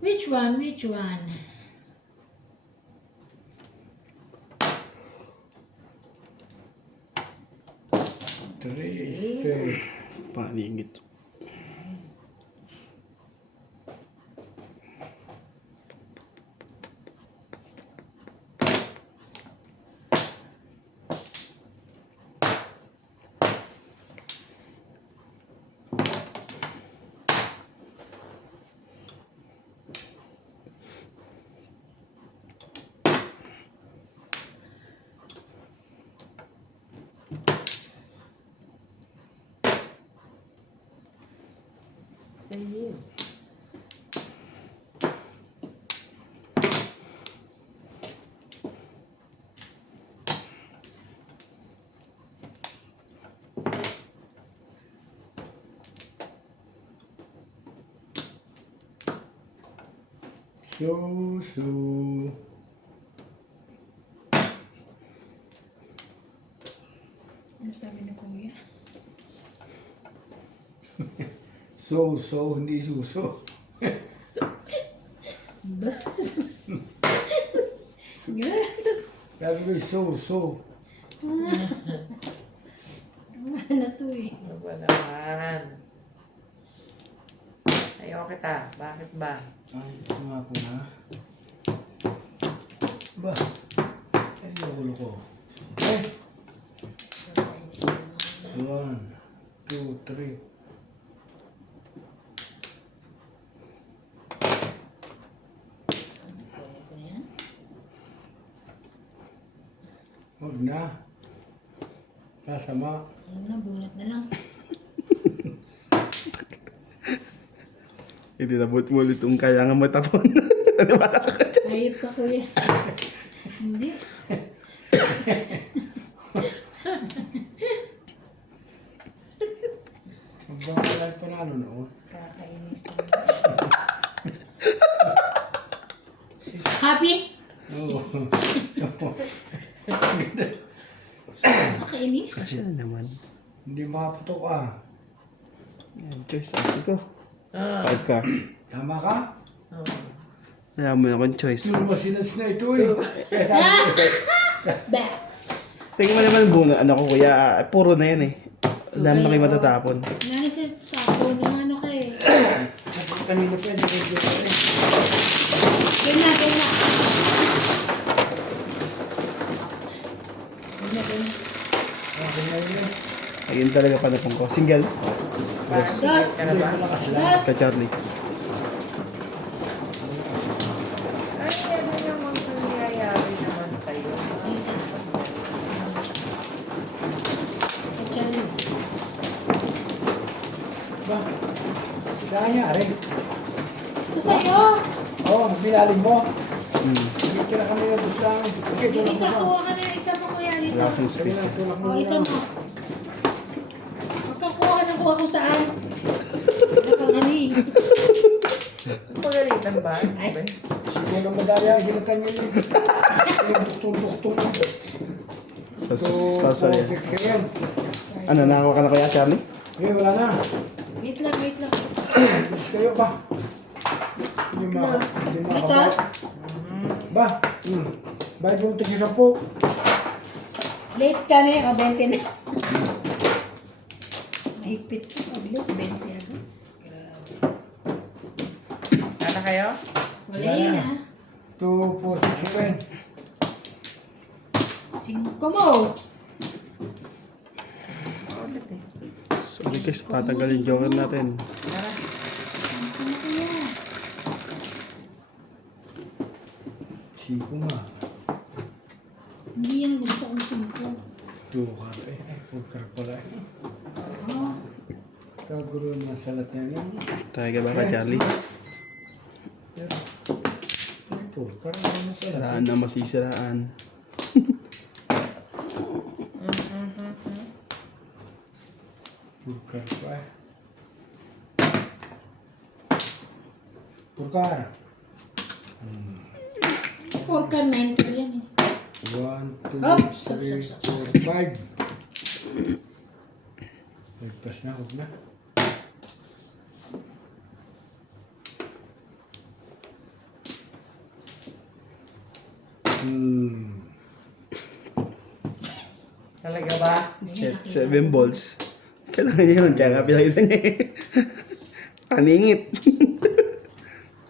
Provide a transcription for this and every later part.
Which one? Which one? Triste. Paningit. Sales. So. Ano sabi ni Kuya? So, hindi suso. Basta. Grabe. Sabi ko, so. Ano to eh? Ano ba naman? Ayaw kita. Bakit ba? Ay, ito nga po na. Ba? Ay, nagulo ko. Eh! 1, 2, 3. Huwag na. Kasama. Ano na, bunot na lang. Hindi nabot mo ulit yung kaya nga matapon. Ayop ka, Kuya. Hindi. Magbabalay pa na ano noon. Kakainis lang. Happy? Oo. Kakainis? Kasi na naman. Hindi makaputok ah. Yan, choice. Sige ko. Ah. 5 ka. Tama ka? Kaya mo na akong choice. Yung masinas na ito eh. Kaya sabi ko, Ba? Tingin mo naman muna, ano ko kuya, puro na yan eh. Dami na kayo matatapon. Nani sa tapo ng ano ka eh. sabi ko kanina pa, hindi ko dito eh. Kaya na. Kaya. Okay na yun eh. Ayun talaga panapon ko. Single. Dos. Dos. Ka na ba? Malakas lang. Dos. Ka Charlie. Ay, ano naman nangyayari naman sa'yo? Isa. Kachan. Ba? Kaya nangyari. Ito sa'yo. Oo, pinalig mo. Hmm. Hindi ka na kami na dos lang. Okay, Yung tulak isa, mo kuha ka na yung isa mo, Kuya, dito. Wala kasing lang. space eh. Tulak mo O, isa lang. mo. Huwag kang kuha ng kuha kung saan. Nakangani. Pagalitan ba? Ay. Sige ng madaya, ginatan niyo yun. Yung tuktong-tuktong. Sasaya. Yan. Ano, nakawa ka na kaya Charlie? Okay, wala na. Wait lang, wait lang. Bilis kayo ba? Hindi Dito? makakabal. Ba? Balik mo ito sa 10. Late kami, o 20 na. Mahigpit ko, pag late, 20 agad. Grabe. Ano kayo? Wala yun ha. 2, 4, 6, 7. 5 mo. Ulit eh. Sorry guys, tatanggal yung joker natin. Tara. Ano kaya? 5 nga. Hindi yan, gusto kong 5. 2 ka eh. 4 ka pala eh. Oo. Kagulo na sa latin yan. Tayo ka ba ka Charlie? Pero, 4 ka rin na sa Siraan latin. na masisiraan. Purkar pa eh. Purkar. 4 ka, 9 ka yan eh. 1, 2, Oops, 3, oops, 4, 5. Lagpas na, huwag na. 7 balls. Kailangan niya yun, kaya nga pinakita niya eh. Paningit.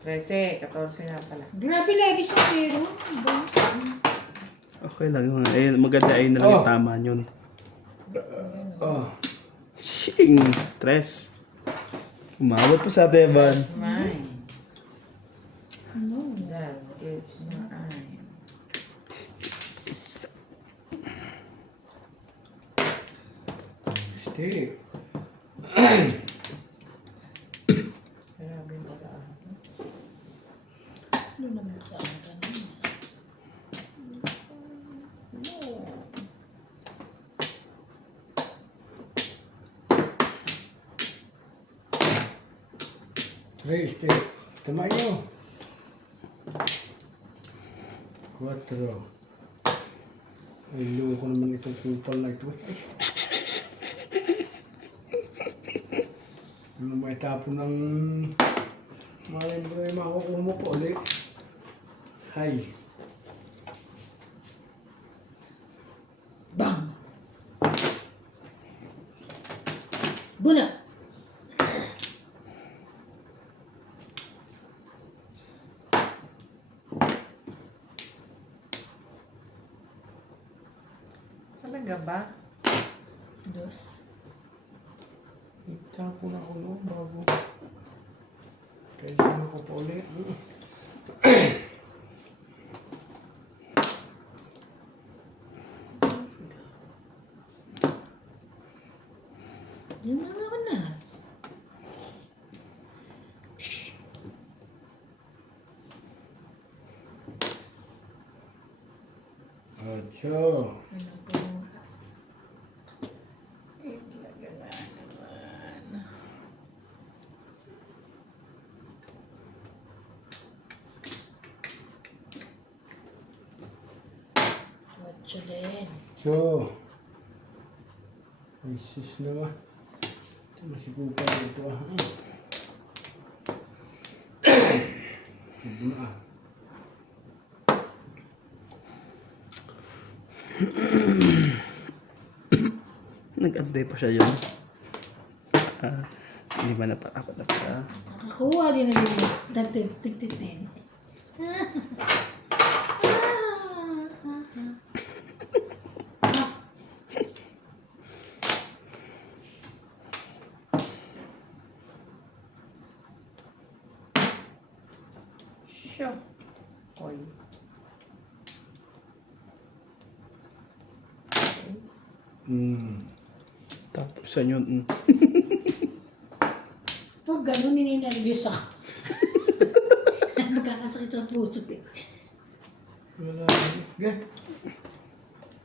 13, 14 na pala. Grabe lagi siya pero. Iba. Okay lang yun. Ayun, maganda ayun na lang yung tama yun. Oh. Shing! 3. Umabot po sa Teban. That's mine. No. That is mine. Stick. Grabe yung pala. Ano naman sa akin kanina? Three stick. Tama nyo. 4. Ay, ko naman itong kupal na ito. Ano may tapo ng mga libre makukuha mo ko ulit. Hay. Bang! Buna! Talaga ba? Dos. Itapo na ako no, bago. Kailangan ko pa ulit. Yan na naman na. Ocho. Ano ko? Ilaga na naman. Ocho din. Ocho. Ay, sis naman. Ito masigupan ito ah. Ito na ah. Nag-antay pa siya yun. Hindi ba na pa? Apat na pa. Nakakuha din na yun. Tig-tig-ten. Sure. Oy. Tapos yun. Pag gano'n, nininervyos ako. Magkakasakit sa puso eh. Wala. Gan.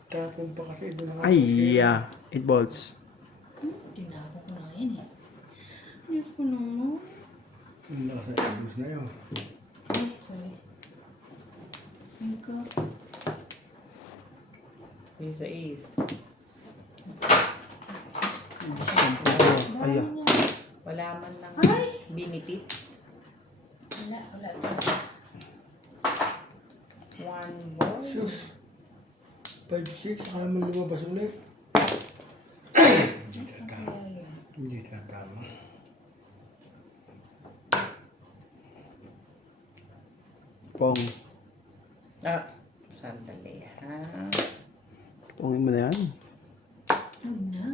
Tapon pa kasi doon na. Ay, 8 balls. Tinapon ko na yan eh. Diyos ko naman. Ang lakas na ibus na yun. Ay, sorry. 5. Isa is. Ay, Wala man lang Ay! binipit. Wala. 1 ball. Sus. 5-6. Akala mo lumabas ulit. Nasaan kaya yun? Hindi tatama. Pong. Ah, sandali ha. Pongin mo na yan. Huwag na.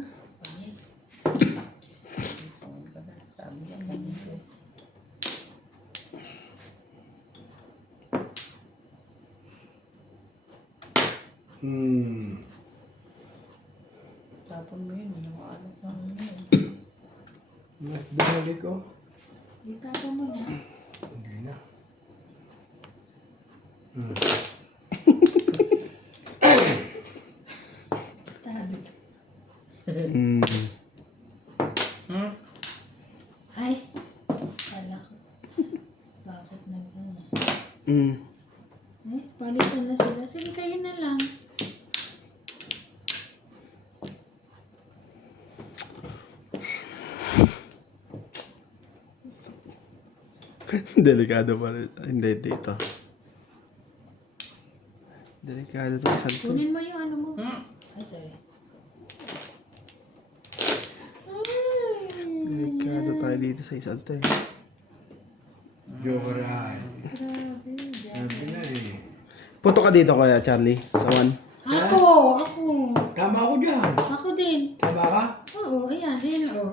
Pangit. Sabi yan ganito. Tapon mo yun. Yung alat na Binali ko. Di tapo mo na. Hindi na. Tado to. Ay! Kala ko. Bakit nag-ano? Eh, palitan na sila. Sige, kayo na lang. Delikado pa rin. Hindi, dito. Delikado to isang to. Kunin mo yung ano mo. Ay, sorry. dito sa isang to eh. Joker ay. Grabe. Sabi na eh. Puto ka dito kaya, Charlie? Sa 1. Ako. Tama ako dyan. Ako din. Tama ka? Oo, ayan. Ayan, oo.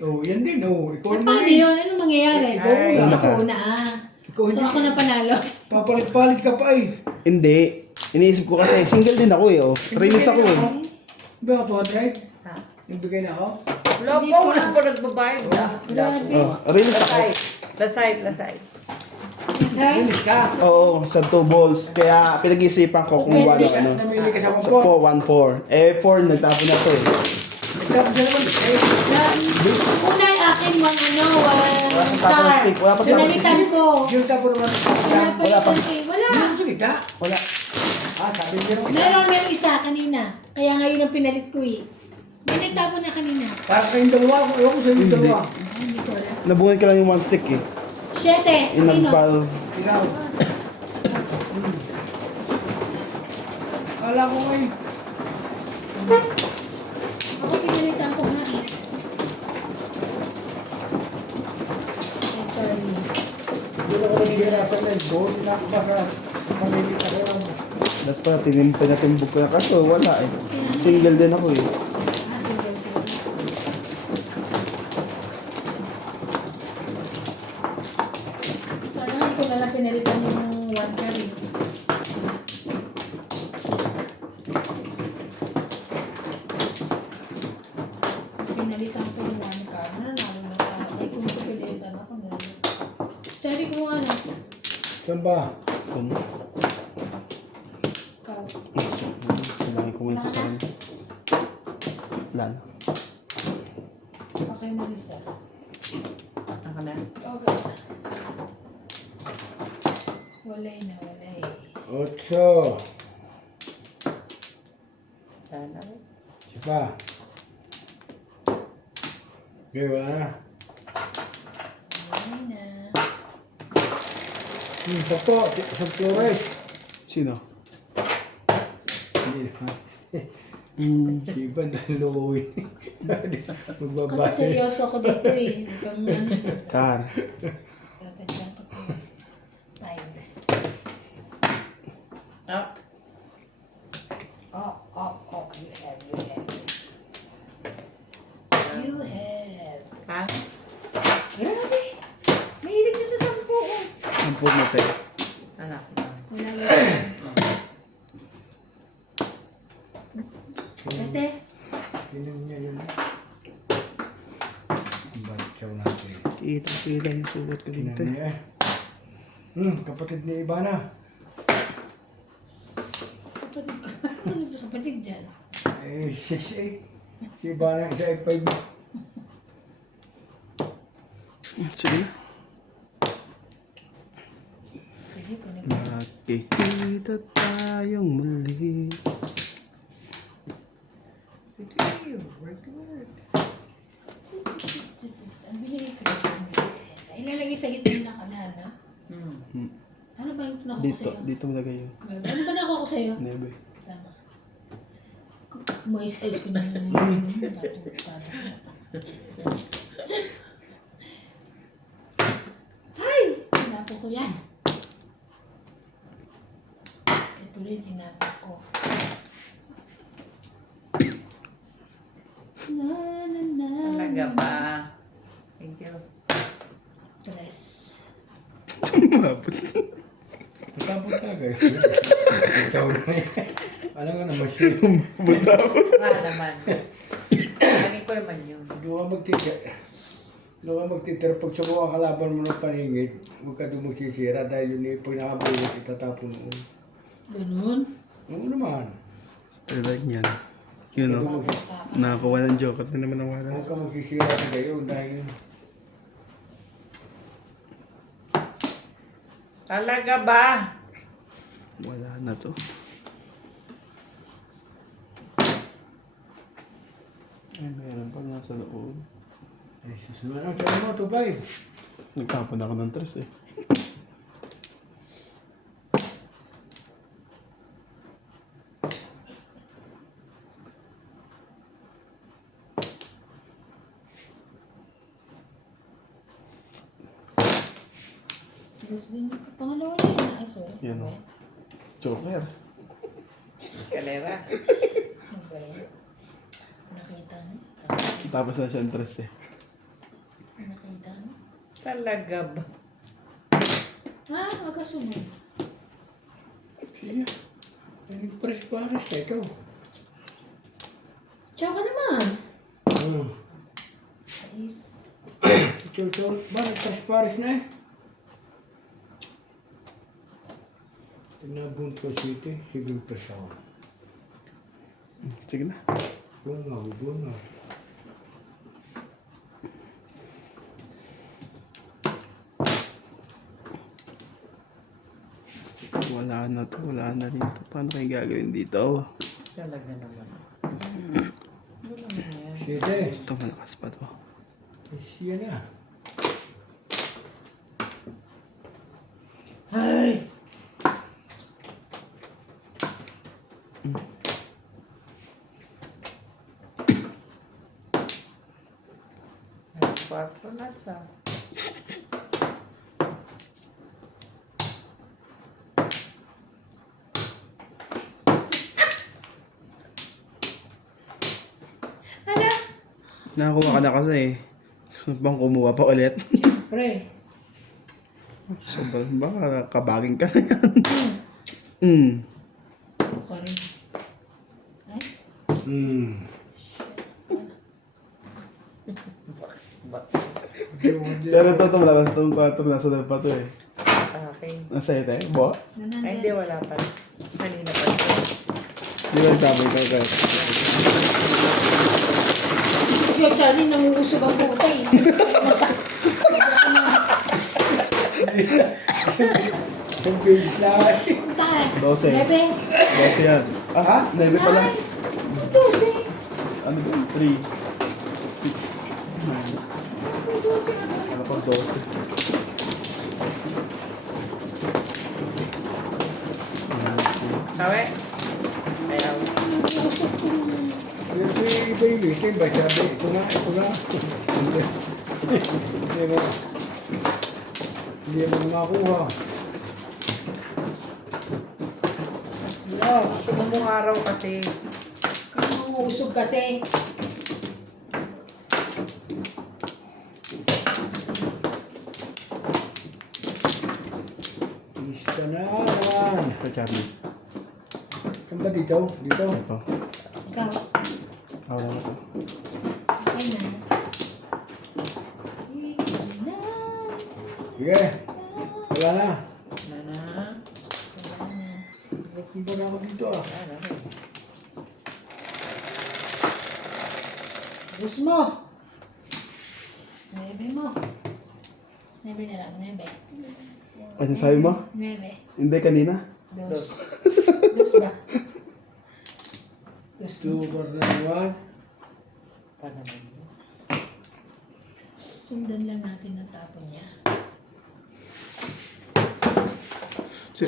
Oo, yan din. Oo, ikaw Eh, na paano eh. yun? Ano mangyayari? Ikaw una. Ako na Ikaw So, hindi. ako na panalo. Papalit-palit ka pa eh. Hindi. Iniisip ko kasi, single din ako eh. Oh. Release ako eh. Ba ako 200? Ha? Yung bigay na ako? Wala Hindi po, pa. wala po nagbabayad na. Grabe. Oh, release ako. Laside. Laside. Masay? Bilis ka. Oo, sa 2 balls. Kaya pinag-isipan ko kung Okay, ano. Namili ka sa Sa kumpor. 4, 1, 4. Eh, 4, nagtapo na to eh. Tapos na naman. Eh, Una ay akin one Wala pang star. tapos stick, wala pang tapos Pinalitan ko. yung tapo naman. Wala pa yun eh. Wala. Yung sa gitna. Wala. Ah, sabi niya naman. Meron isa kanina. Kaya ngayon ang pinalit ko eh. May nagtapon na kanina. Para kayong dalawa. Ewan ko sa yung Hindi. dalawa. Ay, hindi ko alam. Nabungan ka lang yung 1 stick eh. 7. Sino? Inagbal. Ikaw. Kala ko ngayon. Ako pinalitan ko nga eh. Ay, Charlie. Hindi ko nahihirapan na yung goal. Sinakabasa. Mamili ka lang. Dapat pa, pinatimbog ko na kaso wala eh. Single din ako eh. Ah, single ko. Sana hindi ko nalang pinalitan yung 1 carry. Pinalitan ko yung 1 car. Nanalo na tayo. Ay, kung ito pinalitan ako, nanalo. Sabi ko ano, Saan ba? Kung ikaw. kailangan kumento sa kanya. Wala na. Okay na, mister. Ako na. Okay. Walay na, walay. 8. Sana. Isa pa. Okay, wala na. Walay na. Sakto. Sa Flores. Sino? Hindi naman. Hmm. Si Ivan naluwi. Kasi Magbabase. seryoso ako dito eh. Kung ano. Car. Tatandaan ko po. 5. Up. Oh, you have. You have. Ha? Grabe! Mahilig ka sa 10 oh. Ang po mo tayo. Anak. Wala wala. Ate, Tingnan niya yun. Ang bantsaw natin. Kita yung sugat ko dito. Tingnan niya. Kapatid ni Ivana. kapatid ka. Ano kapatid dyan? Eh, 6'8". Si Ivana, isa 5. Sige na. Sige, kunin ko. Makikita tayong muli. Ang binili ko. Ilalagay sa gitna na kanan, ha? Ano ba yung nakuha ko Dito, sa'yo? dito mo lagay yun. Ano ba nakuha ko sa'yo? Nebe. Tama. Mais ko na yung tatutado. Ay! Tinapo ko yan. Ito rin, tinapo ko. Na, na, na. Talaga ba? Thank you. Tres. Tumapos. Matapos na guys. Ikaw na yan. Alam nga naman siya. Nga naman. Kanin ko naman yun. Doon ka magtitira. Pag subukan kalaban mo ng paningit, huwag ka doon magsisira dahil yun yung pinakabulit itatapon mo. Ganun. Oo naman. Like yan. Yun o. Nakakuha ng joker na naman ang wala. Huwag ka magsisira sa gayon dahil Talaga ba? Wala na to. Ay, meron pa nasa loob. ay susunod ang sabi mo, tubay. Nagtapon ako ng tres eh. Tapos din, pangalawa na yun. Ay, sorry. Yan o. Joker. Kalera. Masaya. Nakita mo? Tapos na siya interest eh. Nakita mo? Talaga ba? Ha? Magkasunod. Sige. Paris-paris na ito. Tsaka naman. Is. Ito. Bakit paris-paris na eh? Tinabon ko city. Sige pa siya. Sige na. Bunga. Wala na to. Wala na rin to. Paano kayo gagawin dito? Talaga naman. Wala na yan. Sige. Ito malakas pa to. Siya na. Ay! Quatro nuts ah. Hala! Nakakuha ka na kasi eh. Gusto bang kumuha pa ulit? Pre. Sobrang baka kabaging ka na yan. Buka rin. Ay? Ba? Pero ito malakas itong 4. Nasa na pa to eh. Sa akin. Nasa ito eh. Bo? Ay, hindi, wala pa. Kanina pa. Di ba nagdamay ka ka? Kaya Charlie, nanguusog ang puta eh. Isang beses lang. Tayo. 12. Bebe. 12 yan. Ah, 9 pala. Ay, 12. Ano ba yun? 3, 6, 9. Ano pa 12? Kawe? Ayaw. Pero si baby, ito yung ba't sabi, ito na. Hindi mo makuha. Yo, Sumumong araw kasi. kung nanguusog kasi. Tiis ka na naman. Ito, Charlie. Saan ba dito? Dito? Ito. Ikaw, Ako na ito. okay na. Na. Sige. Wala na. Nana. Wala na. Bakit ba na ako dito ah? Ano? Bus mo. Nebe mo. Nebe na lang, nebe. Ano sabi mo? Nebe. Hindi, kanina. Dos. Dos ba? Dos. Sugar na naman. Pa naman. Sundan lang natin ang tapon niya.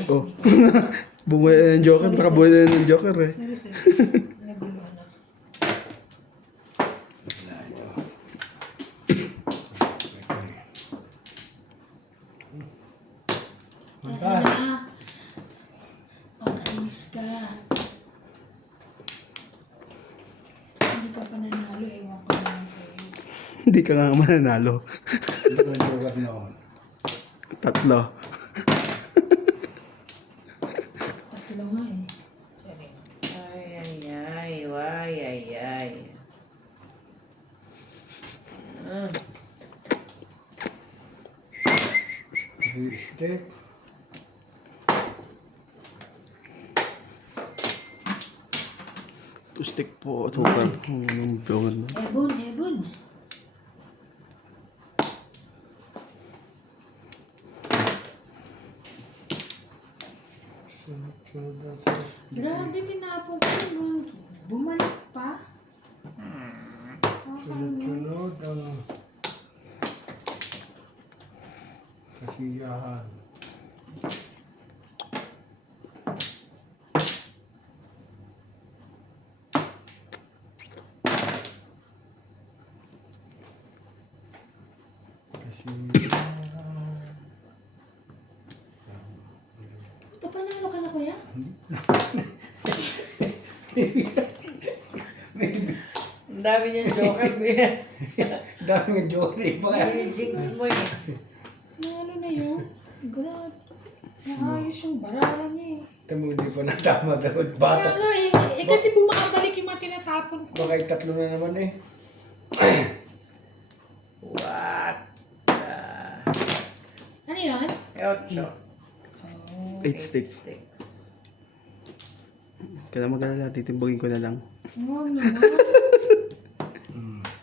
Oh. Bumuhay na ng Joker. Nakabuhay na ng Joker eh. Sorry. Naguluhan ako. Wala ito. Kaya na. Pakainis ka. Hindi ka pa nanalo, ewan ko naman sa'yo. Hindi ka nga mananalo. Hindi ko sugar noon. 3. Tatlo nga eh. Sorry. Ay. Steak. Stick po. Tukar. Anong blower na? Ebon. Sunod na sa... Grabe, tinapon ko. Bumalik pa. Sunod ang... kasiyahan. Kasiyahan. Panalo ka na, kuya? Ang dami niyang joker. Dami ng joke pa kaya. Jinx mo eh. Nalo na yun. Grabe. Naayos yung barahan niya eh. Tamo, hindi pa natama daw. Kaya Bata. nga eh. Kasi bumakabalik yung mga tinatapon ko. Baka tatlo na naman eh. What? Ano yan? 8. Oh. 8 sticks. Kaya mag-alala, titimbagin ko na lang. Huwag naman.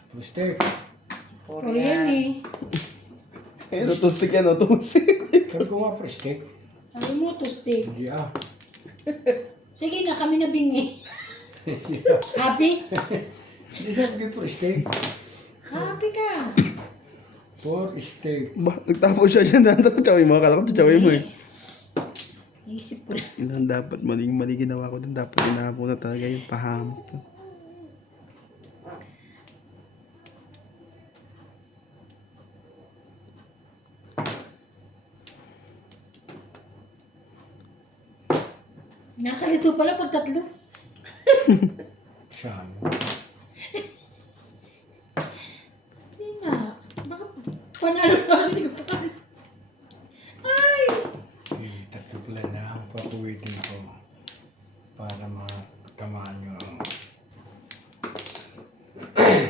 Tuesday. Puro yan eh. Eh, no, 2 stick yan, no, 2 stick. Sabi ko nga, steak. Sabi mo, toasted. Hindi ah. Sige na, kami na bingi. Happy? Hindi sabi ko steak. Happy ka. For steak. Ba, nagtapos siya dyan. Tsawin mo, akala ko tsawin mo eh. Naisip ko na. Yun ang dapat, mali ginawa ko din. Dapat inahapo na talaga yung pahamok. Nakalito pala pag tatlo. Saan? Hindi na. Baka panalo na hindi ko pa. Ay! Tatlo pala na ang papuwitin ko. Para matamaan nyo.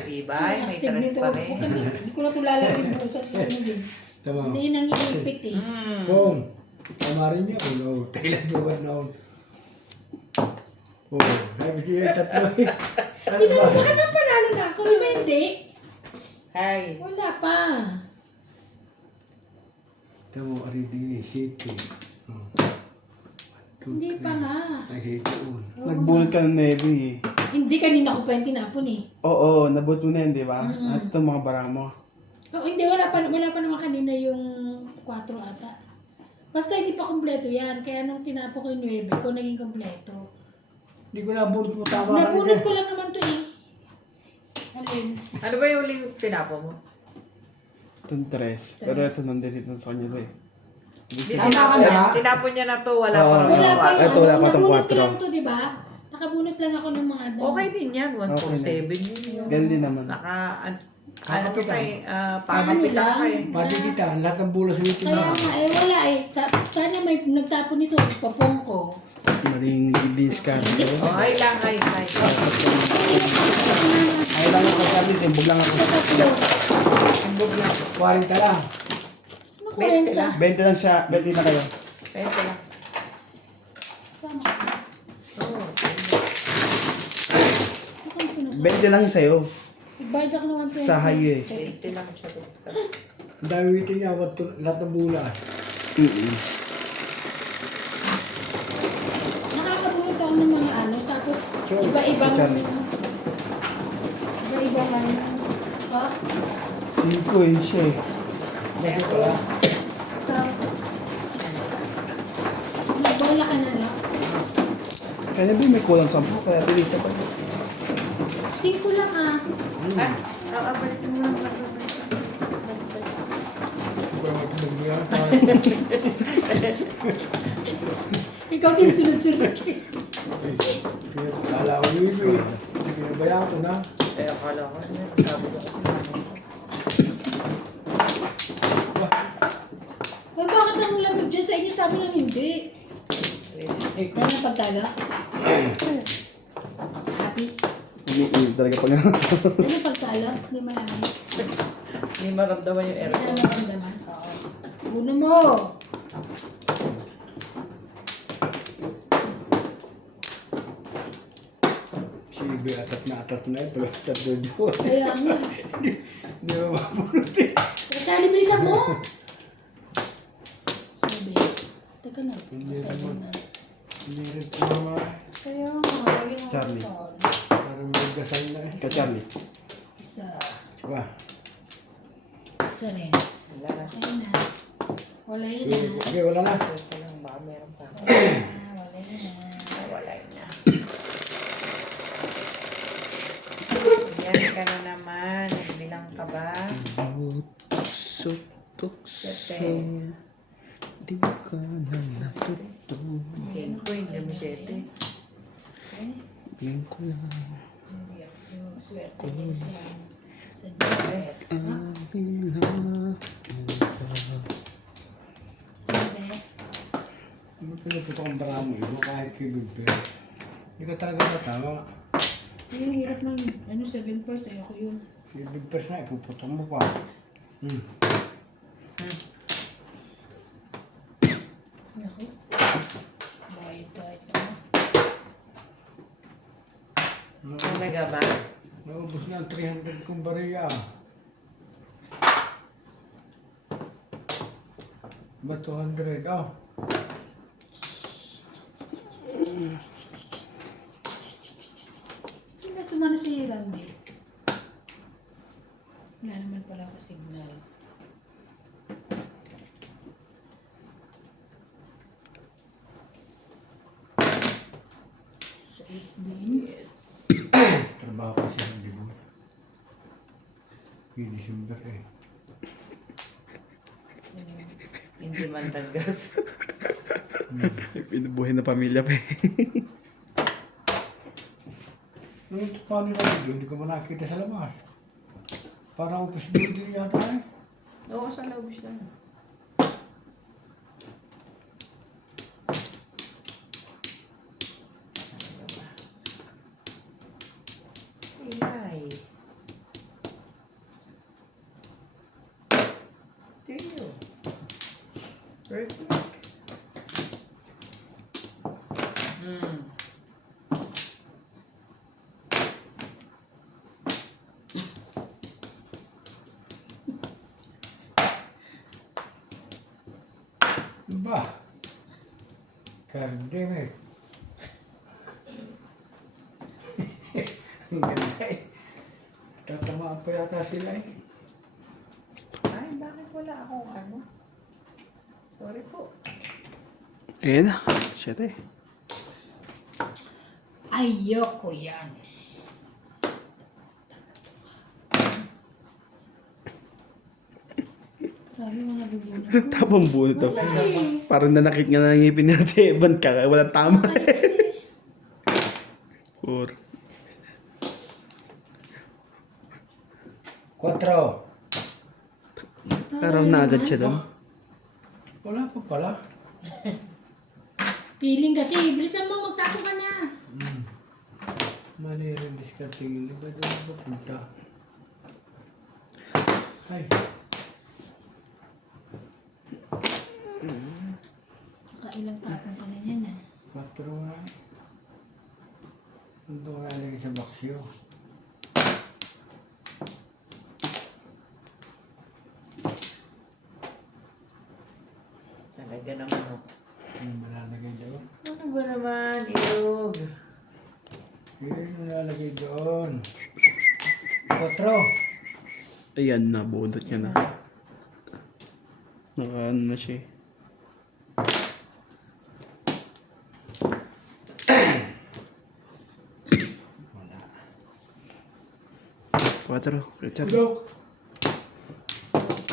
Tibay, may Astig tres nito. pa Huwag rin. kami. Hindi ko na ito lalagyan mo sa din. Tama. Hindi nang iipit eh. Pong. Tama rin niya. Oh, Thailand doon na. Oh, sabi niya tatlo eh. Ano Hindi ba? na, baka na panalo na ako. Di ba hindi? Hi. Wala pa. Tamo, Aridini City. Hindi pa nga. Ay, City. Nagbunot ka ng navy eh. Hindi, kanina ko pa yung tinapon eh. Oo, nabot mo na yun, di ba? At itong mga bara mo. Oh, hindi, wala pa naman kanina yung 4 ata. Basta hindi pa kompleto yan. Kaya nung tinapo ko yung 9, ko naging kompleto. Hindi ko nabunot mo tama ka rin Nabunot dyan. ko lang naman to eh. Alin? Ano ba yung huling tinapo mo? Itong 3. Pero ito nandun dito sa kanya to eh. Tinapon niya na to, wala Oo. pa rin Wala pa yung Ito, wala pa tong nabunot ko 4. lang to, di ba? Nakabunot lang ako ng mga ano. Okay din yan, 147 yun. Ganun din naman. Ano pa kay, pagkapit lang. lang kayo. Pati kita, lahat ng bulas dito Kaya na. nga, wala eh. Sana may nagtapon nito, papong ko. Maling discard. Okay lang, hi. Ay lang ako sabi, timbog lang ako. Tatlo. Ang bug lang, 40 lang. Ano 20 lang. 20 lang siya, 20 na kayo. Pwede lang. Sama ka. Oh, Ano kang sinasabi? 20 lang sa'yo. Ibayad ako ng 120. Sa hayo eh. 20 lang siya. Ang dami witin niya, lahat ng bulas. Nakakabunot ako ng mga ano, tapos iba-ibang Charlie. iba-ibang ano. Ha? 5 eh siya eh. Bakit pala? Nagbola ka na lang. Kaya ba may kulang 10, kaya bilisan pa. 5 lang ah. Abalik mo lang. Super matulog niya. Ikaw din sunod-sunod kayo. Kala ko yun eh. Pinabayaan ko na. Eh, akala ko, sabi ko kasi Kung bakit ang lamig dyan sa inyo, sabi lang hindi. lipstick. Dahil na pagtala. Happy. Talaga pag Dahil na pagtala, hindi malaki. Hindi maramdaman yung Hindi aircon. na maramdaman. Oo. Uno mo. Si Ibe atat na eh. Pag atat doon. Kaya nga. Hindi mo mabunot eh. Charlie, bilisan mo! Sabi. Teka na. Masabi na. Hindi rin po naman. Kaya nga. Lagi na Charlie. Parang may dasal na eh. Ka Charlie. Isa. Diba? Isa rin. Wala na. Kaya na. Wala yun na. Okay, wala na. Ito lang ba? Meron pa. Wala yun na. Wala na. Yan ka na naman. Bilang ka ba? Tukso, tukso. Di ka na natutuwa. Hindi ako swerte din sa Diyos. Sabi, Ano pinuputok ang bara mo ito kahit kay Bigper? Hindi ka talaga matama. yung hirap ng 7 first, ayoko yun. Si Bigper na ipuputok mo pa. Naku. Bayad ka na. Talaga ba? Naubos na ang 300 kong bariya. Ba 200? Oh. Hindi na tumano si Randy. Wala naman pala ako signal. Sa SB. Trabaho ko siya ng libo. Yung December eh. Hindi man tagas. Binubuhay na pamilya pa eh. Nung ito pa nila video, hindi ko man nakita sa labas. Parang office building yata eh. Oo, sa loob siya. Ilay. Tiyo. Perfect. Ba? Kardem eh. Ang ganda eh. Tatamaan pa yata sila eh. Ay, bakit wala akong ano? Sorry po. Ayan na. Shit eh. Ayoko yan. Sabi mo nagugunan ko. Tapang buo to. Parang nanakit nga na ng ngipin ni Ate Evan ka. Kaya walang tama. Or. 4. Karaw na agad siya doon. Wala pa pala. Feeling kasi, bilisan mo, magtato ka na. Mali rin discarding. Iba doon ba punta? Ay. Nakailang tapong ka na yan ah. 4 nga. Ito nga lagi sa baksyo. Talaga naman. Oh. Yung malalagay doon. Ano ba naman, ilog? Yung malalagay doon. 4. Ayan na. Bunot niya na. Naka-ano na siya eh. Wala. 4. Richard. Look!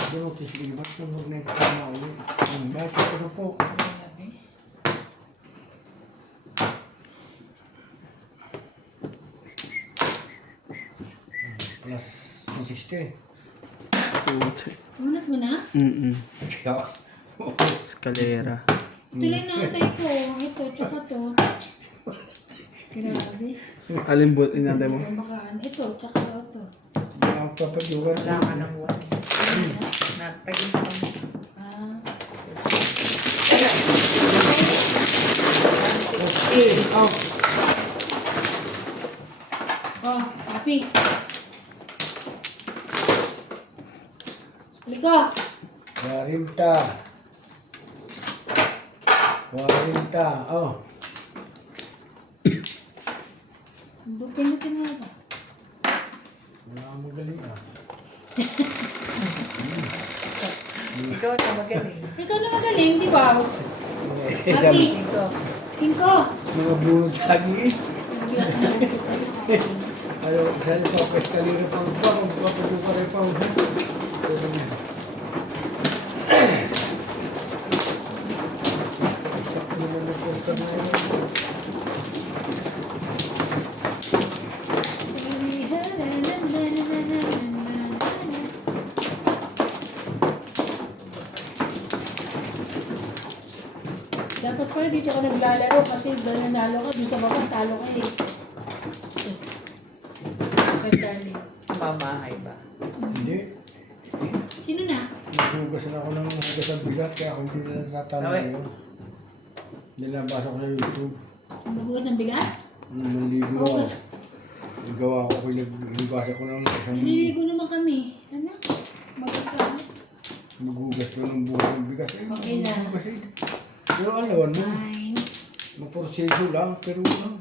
Doon ito sa ibat na magnet ka na ulit. Ang bata ko na po. Grabe. Plus 160. Puti. Unat mo na? Ikaw. Escalera. Ito lang nakatay ko. Ito, tsaka to. Grabe. Alin buot inantay mo? Baka ito, tsaka ito. Wala akong papadyugan. Wala ka ng one. Natagis ka mo. Ah. Okay. Oh. Oh, papi. Liko. 40. 40. Oh. Pinutin mo ba? Wala akong magaling ah. Ikaw na magaling. Ikaw na magaling, di ba? Papi. Ikaw. 5. Mga bunot lagi. Ayaw, saan pa peskalira pa ba? Kung papadyugan rin pa. Pwede niya. Sakto naman na po ka na yun. Dapat pala dito ka naglalaro kasi dahil nanalo ka, dun sa baba, talo ka eh. Kay Charlie. Mamahay ba? Hindi. Sino na? Naghugasan ako ng hugas ng bigas kaya ako hindi na natatalo Okay. yun. Nilabasa ko sa YouTube. Maghugas ng bigas? Naligo ako. Hugas. Gawa ko, nilabasa ko ng isang Naliligo naman kami. Ano? Magkakaroon. maghugas ko ng bukas ng bigas. Okay na. Maghugas eh. Pero alawan mo, Fine. maproseso lang, pero lang.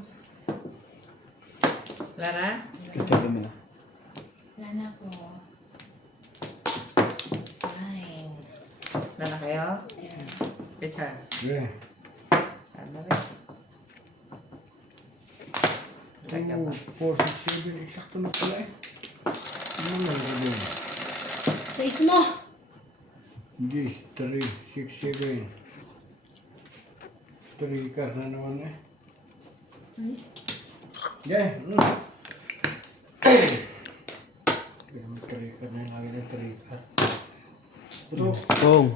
Wala na? Kachabin mo na. Wala na ako. Fine. Wala na kayo? Yeah. Kay Charles. Yeah. Ano rin? Teka pa. 2, 4, 6, 7, eksakto na pala eh. Ano na yun? Sa ismo! Hindi, 3, 6, 7. 3 ka na naman eh. Yeah. Pero may 3 ka na lagi ng 3 ka. Pero, Kong.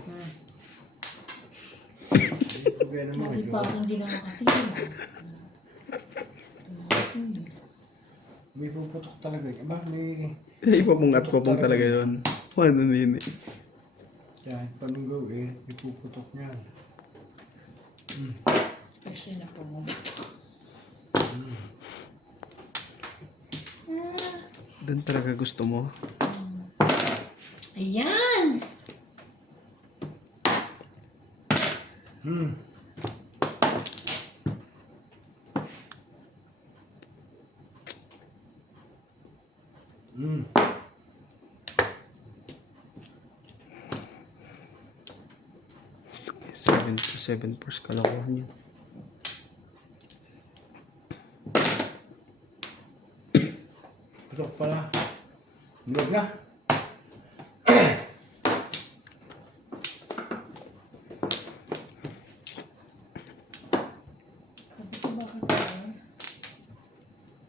problema mo. Bakit pa akong hindi na makatingin? May puputok talaga. Ba, may... Ipapong-at papong talaga yun. Ano nini? Kahit paano gawin, may puputok niyan. Kasi na po mo. Doon talaga gusto mo. Ayan! Hmm. Hmm. 7 first kalokohan yun. Putok pala. Huwag na. Sabi ko bakit ba?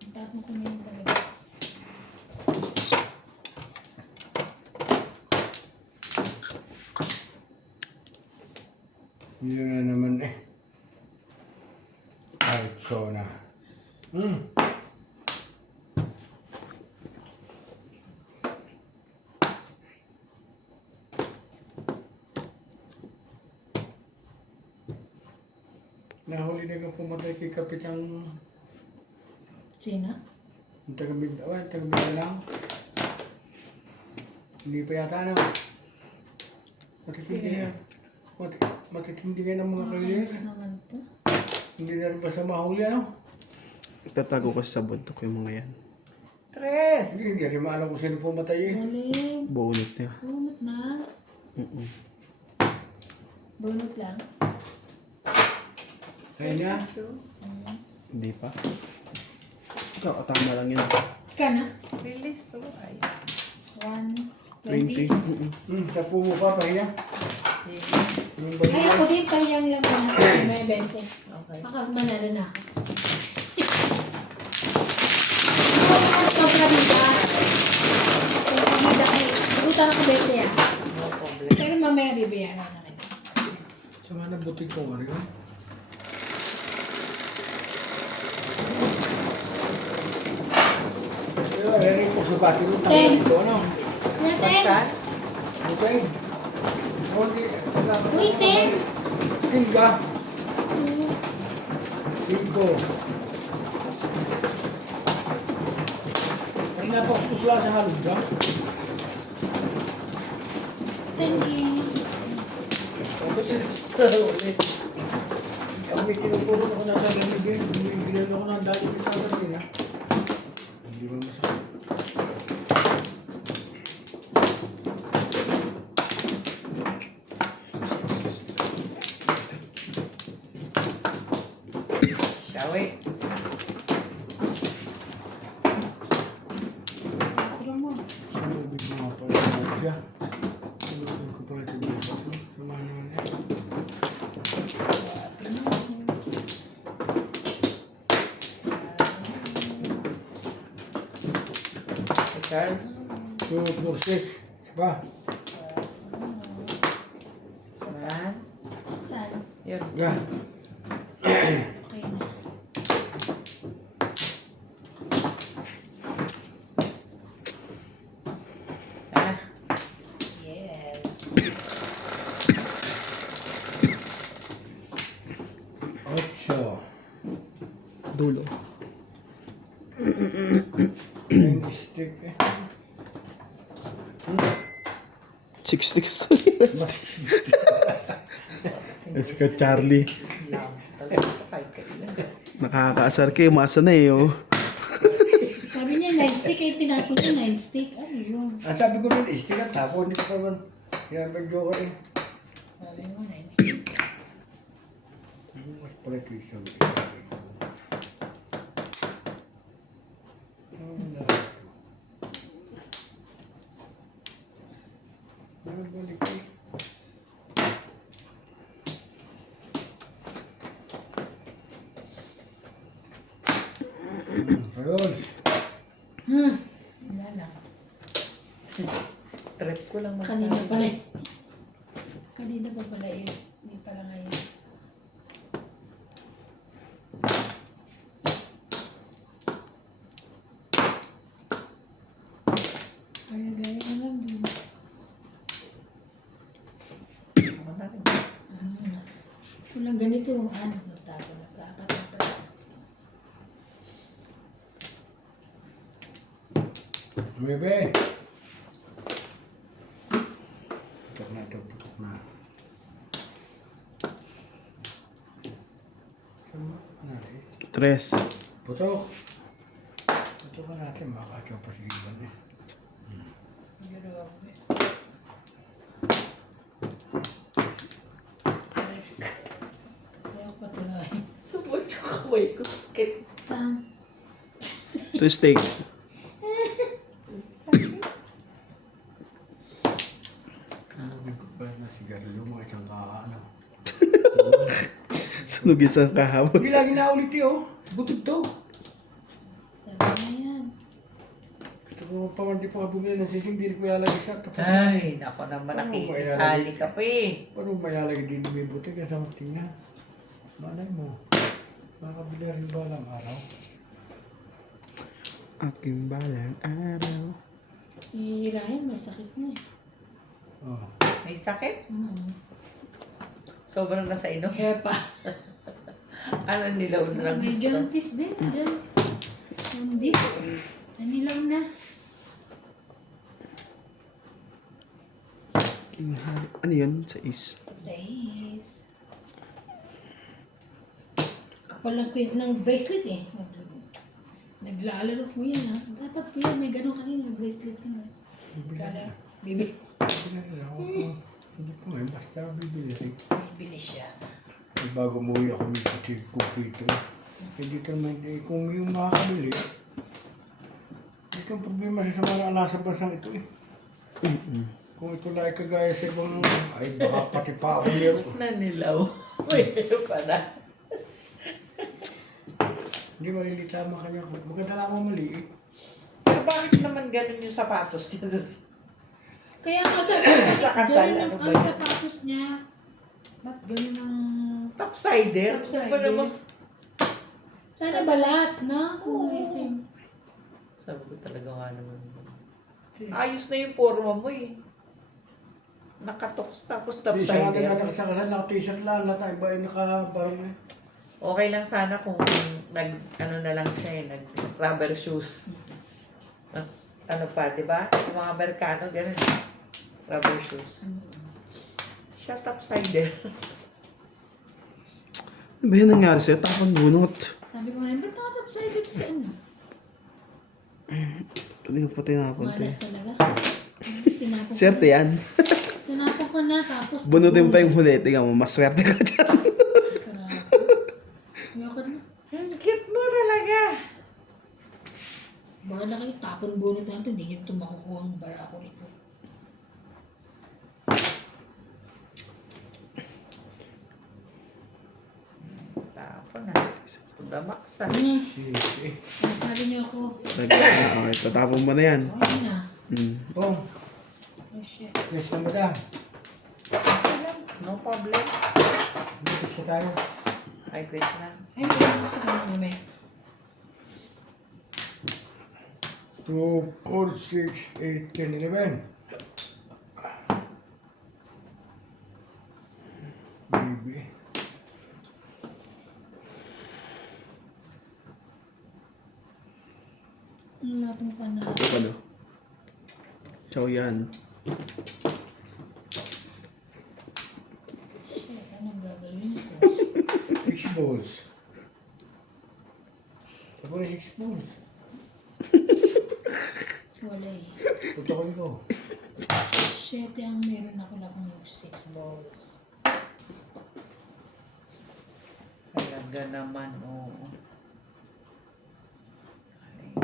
Ang taat mo kumain talaga. Yun na naman eh. Ay, ko na. Hmm. Nahuli na ka pumatay kay Kapitang Sino? yung taga-Mindanao. Hindi pa yata na. Matitindi yan. Matitindi yan ang mga kalir. Nakakainis naman to. Hindi na rin basta mahuli ano. Itatago ko sa bundok yung mga yan. Tres! Hindi rin maalam kung sino pumatay eh. Galing. Bunot niya. Bunot na. Bunot lang. Kaya niya. Hindi pa. Ikaw, tama lang yun. Ika na? Release to. Ay. 20. 120. Sa pumo pa, pahiya. Yung ba Ay, ako din, pahiyang lang naman. May 20. Okay. Baka manalo na ako. Ako mas sobra dito. Kung madaki. Buta ako 20 ah. No problem. Pero mamaya bibiyaran na kita. sa mga butik ko, ano yun? Pero, rin po sa bati mo, tayo Ten. dito, ano? Natin. Saan? Okay. Okay. Uy, 10. Tingga. 5. Ay, napakuskusla sa halog ka. 10. Tapos, ulit. Ang may tinuturo ako na sa lamig eh. Binibilan ako ng dali ng kagasin ha. Hindi mo masakit. Shawi. Patro mo. Sinubig mo nga pala siya. Sinubig ko pala ito dito. Samahan naman eh. Kay Charles. 2, 4, 6. Sipa. Saan? Saan? Yun. Yeah. dulo. Yung stick eh. 60 Let's go, Charlie. Lang. Talaga kahit kailan. Nakakaasar kayo, masa na eh, oh. Sabi niya, 9 stick. Eh, tinapon niya 9 stick. Ano yun? Ang sabi ko nun, stick at tapo. Hindi ko pa man. Kaya medyo ko eh. Sabi mo, 9 stick. Mas pala ito isang balik eh. Ayun. Wala lang. Trip ko lang Kanina magsabi. pala eh. Kanina pa pala eh. Hindi pala ngayon. Kaya gaya ka lang dun. Ako na rin. Walang ganito. Ano, nagtapo na. Kapat. Bebe. Putok na ito, putok na. Sama natin. 3. Putok. Putok ka natin, makakatyo pa sa iban eh. Kaya ko tuloy. Subot yung kamay ko. Sakit. Saan? 2 steak. Sakit. Sabi ko pa na sigarilyo, mga isang ano. Sunog isang kahapon. Hindi lagi na ulit yun, butod to. Sabi na yan. Gusto ko pa man di pa bumili ng sisig, di ko ilalagay sa tapos. Ay, nako naman. Ano ba yan? Nakikisali ka pa eh. Paano mayalagay din may buti ka sa tingnan? Malay mo. Makabili rin ba lang araw? Aking balang araw. Si Ryan may sakit na eh. Oh. May sakit? Oo. Sobrang nasa inom. Kaya pa. Ano nilaw na lang May gusto? jaundice din. Jaundice. Nanilaw na. Ano yun? 6. Days. Kapal ng kwit ng bracelet eh. Naglalaro ko yan ha. Dapat ko yan. May ganun kanina. Bracelet ka na. Naglalaro. Bibili. Binili ako. Hindi ko ngayon, basta bibili rin. Bibili siya. Eh, bago umuwi ako may puti kumplito. Eh dito naman, eh, kung yung makakabili, dito ang problema sa mga nasa bansang ito eh. Kung ito lang ay kagaya sa ibang, ay baka pati pa ako meron. Nanilaw. Uy, pa na. Hindi maliliit lamang kanya ko. Maganda lamang maliit. Pero bakit naman ganun yung sapatos niya? Kaya nga sa Sa kasal, ganun ano ang ba yun? sapatos niya. Ba't ganun ang... Topsider? Topsider. Pa naman. Sana balat, no? Kung itim. Sabi ko talaga nga naman. Ayos na yung forma mo eh. Nakatoks tapos Hindi siya nga topsider. sa kasal, naka-t-shirt lang, iba ay nakabarong eh. Okay lang sana kung ano na lang siya eh, nag-rubber shoes. Mas ano pa, di ba? Yung mga Amerikano, ganun. Rubber shoes. Siya topsider. Ano ba yan nangyari sa'yo? Tapon bunot. Sabi ko nga, ba't nakatapside sa ano? Ito din po tinapon. Malas talaga. Tinapon ko. Swerte yan. Tinapon ko na, tapos... Bunutin pa yung huli. Tingnan mo, maswerte ka dyan. Ayoko na. Ang cute mo talaga. Baka na kayo, tapon bunot na ito. Hindi niyo ito makukuha ang bara ko nito. Tapon na. Damaksa. Eh, Sabi niyo ako, Okay, patapon mo na yan. okay na. Bong, Oh shit. yes na madam. Okay lang. No problem. Dito sa tayo. Ay, quiz na. Ay, hindi ko sa kanya mamaya. 2, 4, 6, 8, 10, 11. Baby. akong panalo. Ano? Chow yan. Shit, anong gagawin ko? Fish balls. Ako na 6 balls. Wala eh. Tutukoy ko. 7 ang meron ako lang akong 6 balls. Talaga naman, oo. Ay,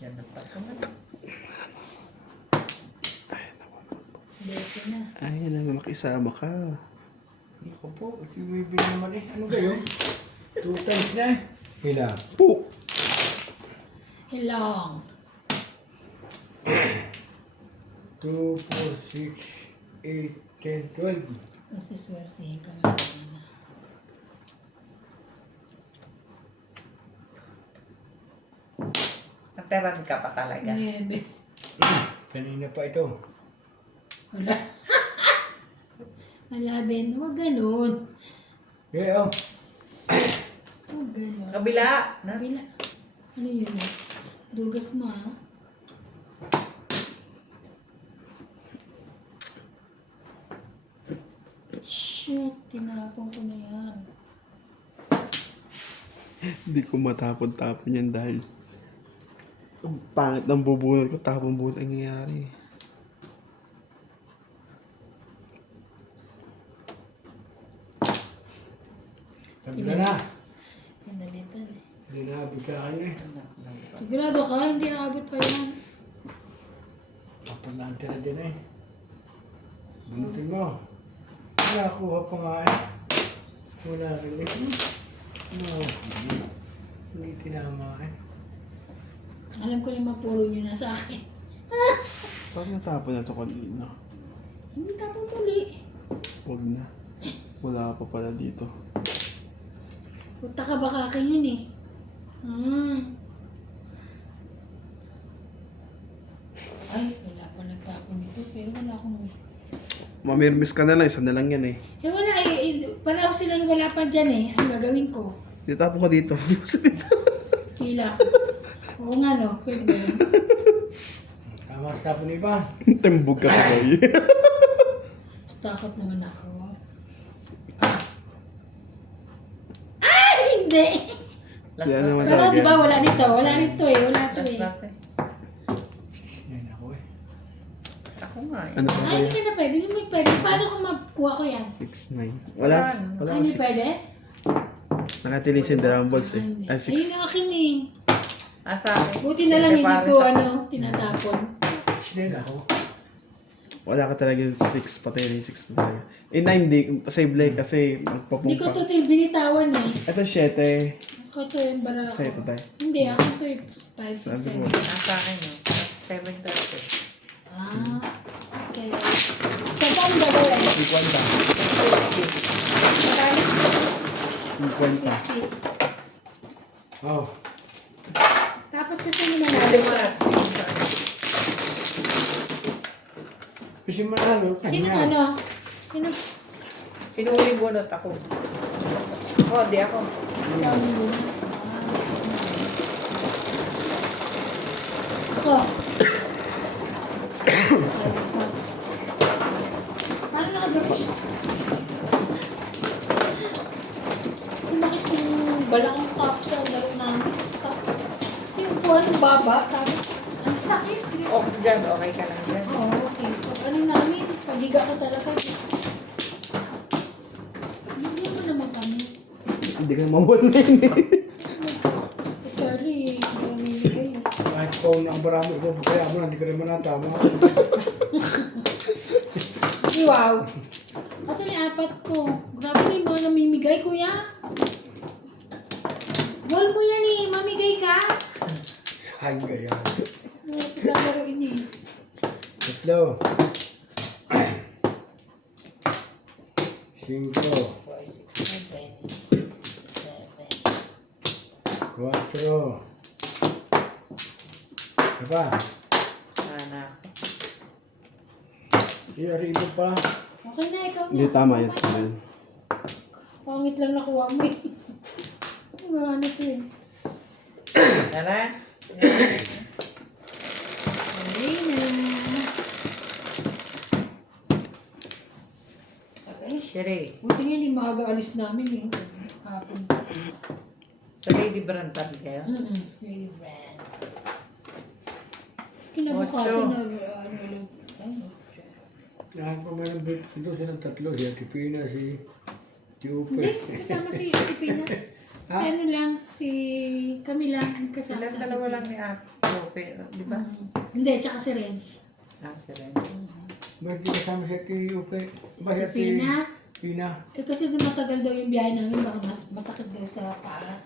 yan na pa naman. Desi na. Ay, naman makisama ka. Hindi ko po. Ito yung may bill naman eh. Ano kayo? 2 times na eh. Hila. Po! Hello. 2, 4, 6, 8, 10, 12. Mas siswertihin kami na. Nateran ka pa talaga. 9. Kanina pa ito. Wala. Wala din. Huwag ganun. Yeah, oh. Huwag ganun. Kabila. Na. Kabila. Ano yun eh? Dugas mo ah. Shit, tinapon ko na yan. Hindi ko matapon-tapon yan dahil ang pangit ng bubunod ko, tapon-bunod ang nangyayari. Sabi na na. Pinalitan eh. Hindi na abot ka kayo eh. Sigurado ka, hindi aabot pa yan. Kapag na din eh. Bunutin mo. Nakakuha pa nga eh. Wala rin eh. No, hindi tinama eh. Alam ko naman puro nyo na sa akin. Bakit natapon na ito kanina? Hindi tapong muli. Huwag na. Wala pa pala dito. Punta ka baka akin yun eh. Ay, wala pa nagtapon nito. Pero wala akong... Mamirmis ka na lang, isa na lang yan eh. Eh wala eh. Pareho silang wala pa dyan eh. Ano gagawin ko? Ditapon ko dito. Basta dito. Hila. Oo nga no. Pwede ba yun? Tama sa tapon ni Ivan. Tembog ka sa boy. Takot naman ako. Ah, hindi! Last Yan na. naman. Pero talaga. di ba wala nito? Wala nito eh. Wala to Last eh. natin. Yan ako eh. Ako nga eh. Ano pa Ay, kaya? hindi ka na pwede. Hindi mo pwede. Paano ko makuha ko yan? 6, 9. Wala. Wala Ay, ko hindi 6. pwede? Nakatilis yung Drumballs eh. Hindi. Ay, Ayun 6. ang akin eh. Asa akin. Buti na lang Siyempre, hindi para ko sa- ano, tinatapon. Din ako. Wala ka talaga yung 6 patay na yung 6 pa talaga. Eh 9 di, posible kasi Hindi ko magpapumpa. to binitawan eh. Ito 7. Ako to yung bara Sa ito ko. tayo. Hindi, ako to yung 5, 6, Sabi mo. 7. Asa akin no. 7:30. Ah, okay. So, saan gagawin? 50. Marami 50. 50. Oh. Tapos kasi mo Hindi nanalo. mo na. Kasi manalo, Sino kanya. ano? Sino? Sino uling bunot ako? Ako, di ako. Ikaw yung muna. Ako. Paano nakagabi siya? Sumakit yung balakang cup sa laro namin. Kasi upuan yung baba, tapos ang sakit. Oh, dyan. Okay ka lang dyan. Oo, okay. Pag ano namin, pagiga ko talaga. Hindi mo naman kami. Hindi ka mawala yun eh. Sorry, hindi mo bibigay. Kahit phone ang barami ko, kaya mo na, hindi ka rin manatama. Wow! Kasi may 4 ko. Grabe na yung mga namimigay, kuya. Goal mo yan eh. Mamigay ka. Hay gaya. Ano ito lalaroin eh. Tatlo. 5. 4, 6, 7. 7. 4. Diba? Sana. Iyari mo pa. Okay na, ikaw na. Hindi, tama yun. Tama yun. Pangit lang nakuha mo eh. Ano ito eh. Tara. Sherry. Buti nga hindi maaga alis namin eh. Hapon. Sa Lady Brand tabi kayo? Very brand. Tapos kinabukasan na ulit. Ay, Lahat pa man ang bit ko silang tatlo. Si Ate Pina, si Tiupe. hindi, kasama si Pina. Si ano lang, kami lang kasama Silang sa dalawa Ate lang ni Ate. Pero, di ba? Pina. Hindi, tsaka si Renz. Si Ren. Bakit di kasama si Ate Tiupe? Bakit Si Pina? Pina? Eh kasi doon matagal daw yung biyahe namin, baka masakit daw sa paa.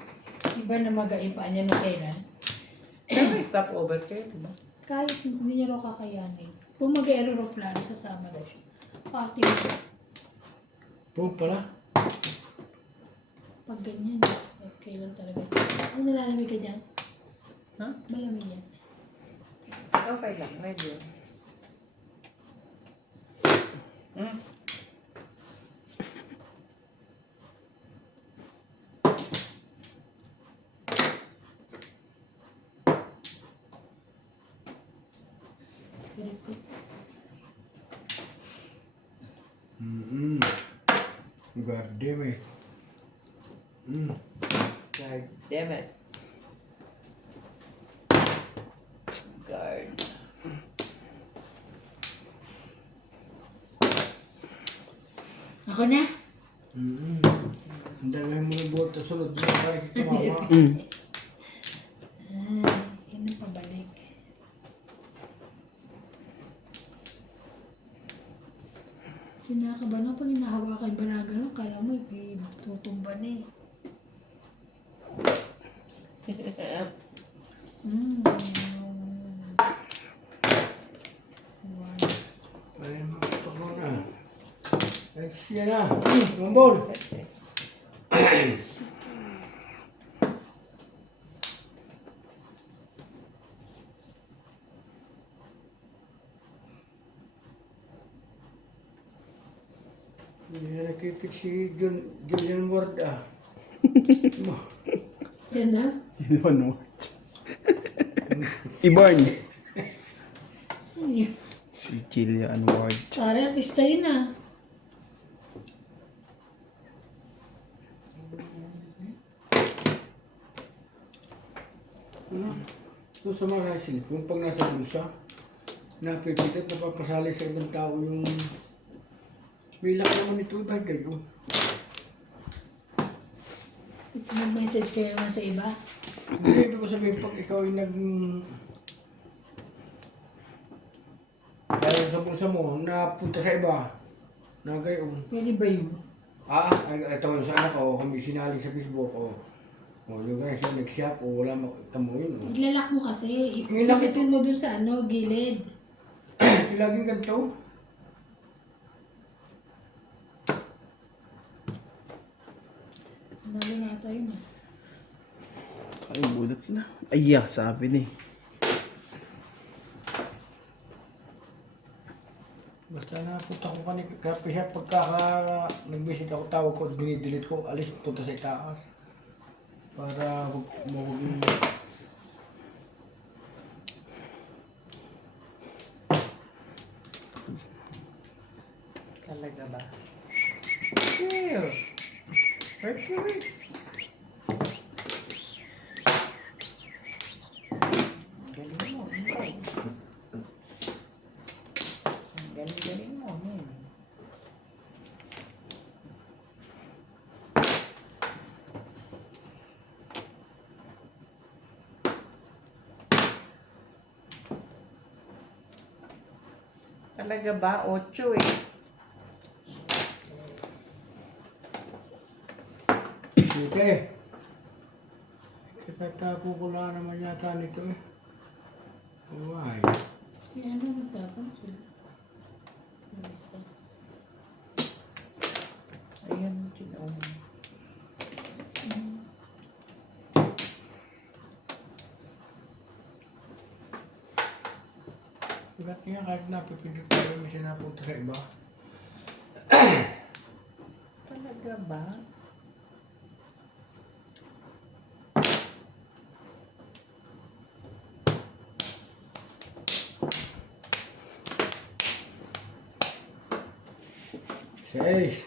Iba na magain pa niya nung kailan. Pero may stopover kayo, di ba? Kahit hindi niya raw kakayanin. Kung mag-aeroplano, sasama daw siya. Pati Po pala. pag ganyan, kailan talaga. Ano nalalamig ka dyan? Ha? Malamig yan. Okay lang, medyo. Hmm? Very good. God damn it. God damn it. Guard. Ako na? Ang dami mo ng buhat sa sunod mo. Bakit ito mama? Yun ang pabalik. Sinakabahan ako pag hinahawakan yung balaga no? Kala mo, tutumba na eh. Wow. Ay, makutok mo na. Ay, siya na. Rumbol. Hindi na nagtitik si Julian Ward ah. Siya na? Yun naman mo. Ibarn. Saan yun? Si Jillian Ward. Pare, artista yun ah. Doon sa mga cellphone, pag nasa bulsa, napipit at napapasali sa ibang tao yung... May laki naman ito, bakit kayo? Nag-message kayo naman sa iba. Hindi, ibig ko sabihin, pag ikaw ay dahil sa bulsa mo, napunta sa iba, na gayon. Pwede ba yun? Ito yung sa anak ko, kami sinali sa Facebook ko. O, yung kaya siya nag-shop o wala makita mo yun. O. Iglalak mo kasi. Nilak ito. Ipitin mo dun sa gilid. Laging ganito. Nalo na ata yun ah. Ay, budot na. Ay, sabi ni. Basta napunta ko kape siya, nag-visit ako, tawag ko, dinidelete ko, alis, punta sa itaas. Para huwag Talaga ba? Chill. Mercury. Galing mo, Inday. Galing mo, men. Talaga ba? 8 eh. Sige. Katatapo ko lang naman yata nito eh. Why? Si nagtapon sila. Isa. Ayan, Ginoong. Ba't nga kahit napipindot tayo, may sinapunta sa iba. Talaga ba? Seis.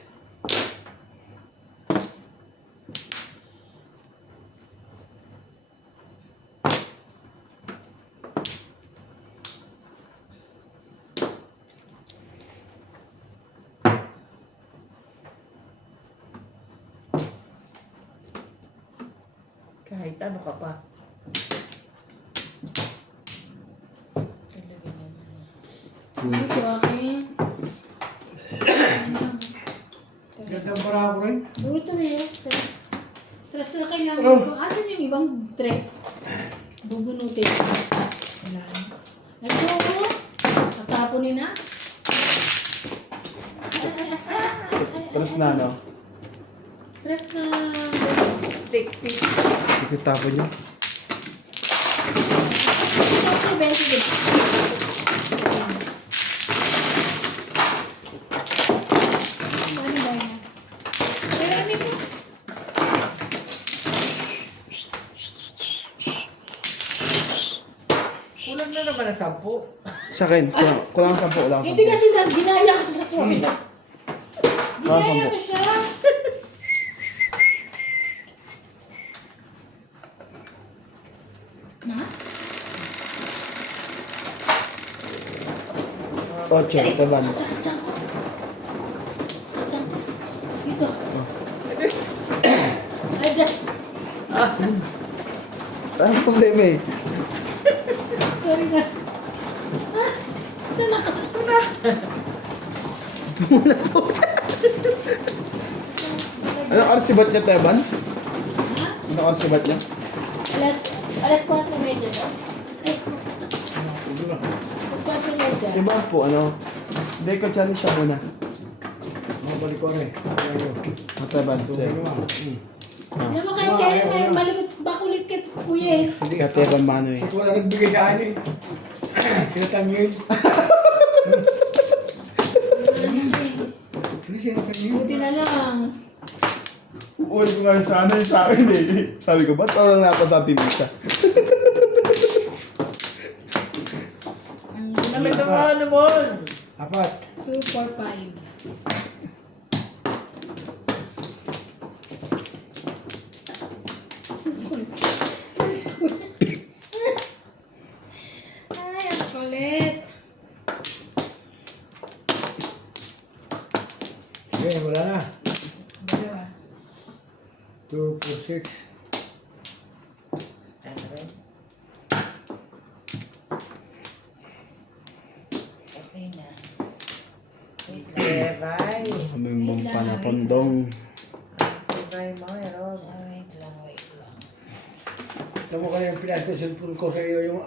Kahit ano ka pa. Talaga naman. Ito akin. Ganda para ako rin. Ito eh. Tres na kailangan ko. Asan yung ibang tres? Bubunutin ko. Wala na. Ito ko. Tatapon ni Nax. Tres na, no? Tres na. Steak fish. Sige, tapon niyo. Ito, sige. Ano ba yan? Marami ko. Kulang na naman na 10. Sa akin, kulang ang 10, kulang ang Hindi 10. kasi ginaya ko sa kuwan. Ginaya sampo. ko siya. Na? 8, ito ba? Sa kacang ko. Kacang ko. Dito. Ay, dyan. Ang problema eh. Sorry na. Ah, ito na. Anong oras si Bat niya, Teban? Ha? Anong oras si Bat niya? Alas 4:30 daw. Ay, alas 4:30. Si Bat po, ano? Hindi ko challenge siya muna. Mabalik ko rin. Teban, Tubig sir. naman. Alam mo kayo, kaya kayo malikot, bakulit ka, kuya eh. Hindi. Sa Teban Mano eh. Ito na nagbigay sa akin eh. Sinatangin. Hindi sinatangin. Buti na lang. Uy, ko nga sana yung sa akin eh. Sabi ko, ba't parang nata sa atin isa? Naman naman. 4. 2, 4, 5. Ay, ang kulit. Okay, wala na. Dalawa. 2, 4, 6. Ano rin? Okay na. Wait lang. Bye-bye. Kami mong panapondong. Bye-bye mo, Erog. Wait lang, wait lang. Alam mo kanina yung pinas ko cellphone ko sa iyo yung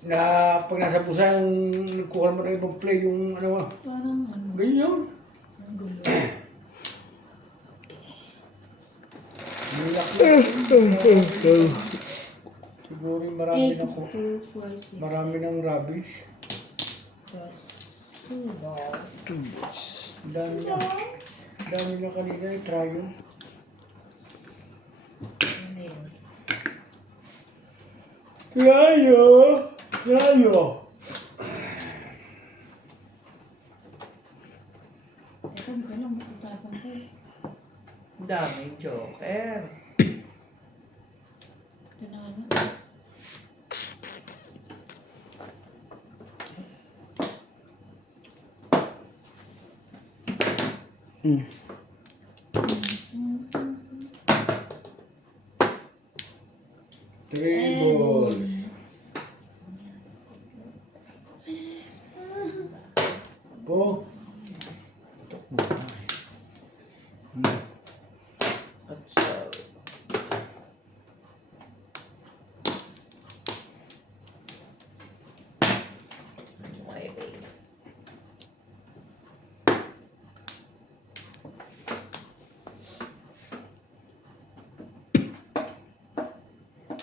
na pag nasa pusa yung nagkuha mo ng ibang play yung ano Parang ano, ganyan. ang gulo. Nilak siguro yung marami 8, na ko. 2, 4, 6. Marami ng rabies. Tapos, 2 balls. Ang dami na. Ang dami na kanina yung trial. Ano yun? Trial! Trial! Teka, mo lang, matutapang ko eh. Ang dami, Joker. Ito na ano. Mm. Three balls. Po. At so, okay, babe.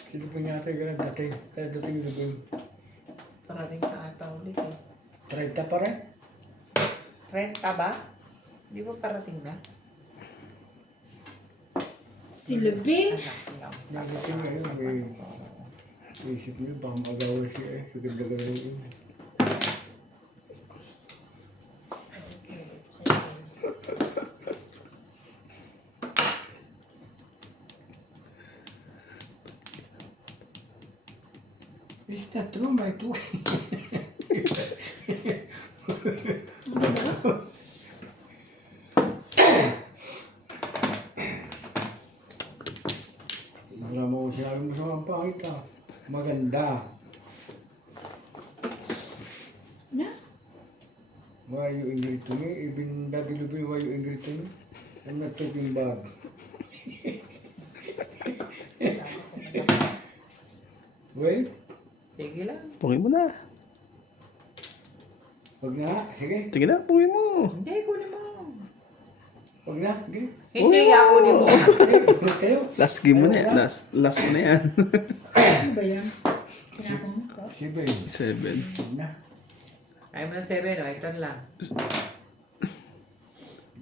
Sino pa niya ata yung dating? Kaya dating yung gagawin. Parating na ata ulit eh. 30 pa rin? 30 ba? Di ba parating na? Si Lubin. Nagating na yun. May isip niyo, baka magawa siya eh. Sige, dagal yun. Is that true, my two? Alam mo, pangit ah. Maganda. Na? Why you angry to me? Even Daddy Luby, why you angry to me? I'm not talking bad. Wait, Sige lang. Pungin mo na. wag na. Sige, Sige na, pungin mo. Hindi, kunin mo. wag na. Sige. Hindi nga kunin mo. Sige, kayo. Last game mo na yan. Last mo na yan. Ano ba yan? Tinapon mo ko? Sige, 7. wag na. Ayaw mo ng 7, oh. Ito lang.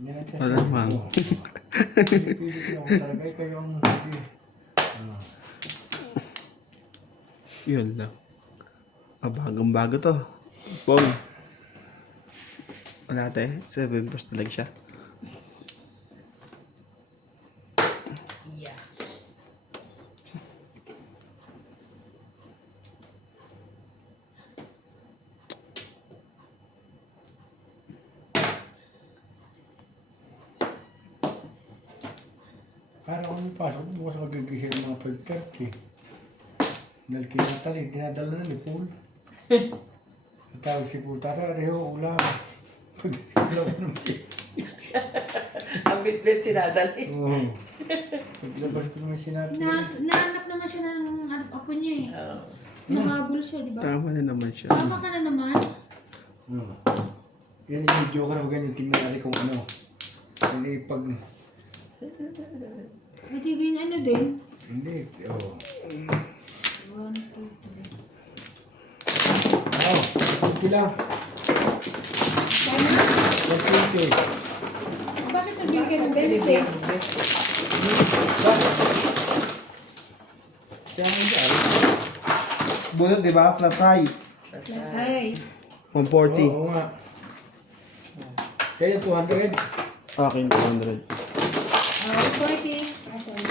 Yan ang Wala, mang. Pilit ako talaga. Kayo ang hindi. Yun lang. Bagong-bago to. Pong. Wala te. 7 first talaga siya. Yeah. Para kung pasok, bukas magigising ng mga 5:30. Dahil kinatali, dinadala na ni Paul. Tawag si Paul, tata, reho, ulam. Ulam naman siya. Ang bit-bit sinadali. Oo. Paglabas ko naman sinabi. Nahanap naman siya ng apo niya eh. Oh. Nakahabol siya, di ba? Tama na naman siya. Tama ka na naman. Oo. Yan yung video ka na ganyan, tingnan natin kung ano. Hindi pag... Hindi ganyan ano din. Hindi, oo. 1, 2, 3. Oo, 20 lang. Tama? 20. Bakit naging kayo ng 20? Siya ang dyan. Bunod, di ba? Flat fry. Lasay. 140. Oo nga. Sa'yo 200. Akin 200. 40. Ah, sorry.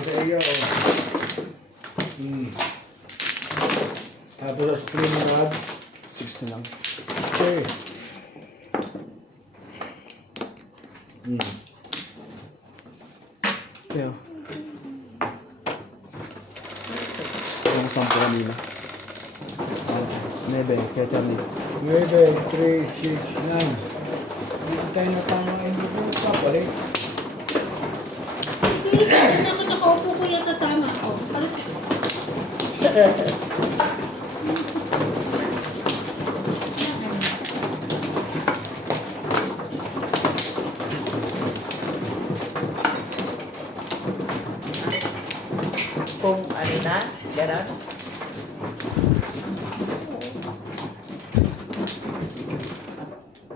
Sa iyo, oh. Tapos sa screen na rod, 60 lang. 60. Kaya. Ang 10 kanina. 9, kaya Charlie. 9, 3, 6, 9. Hindi tayo natamain dito. Kapalik. Hindi na ako nakaupo ko yata tama ako. Kung ano na, gano'n.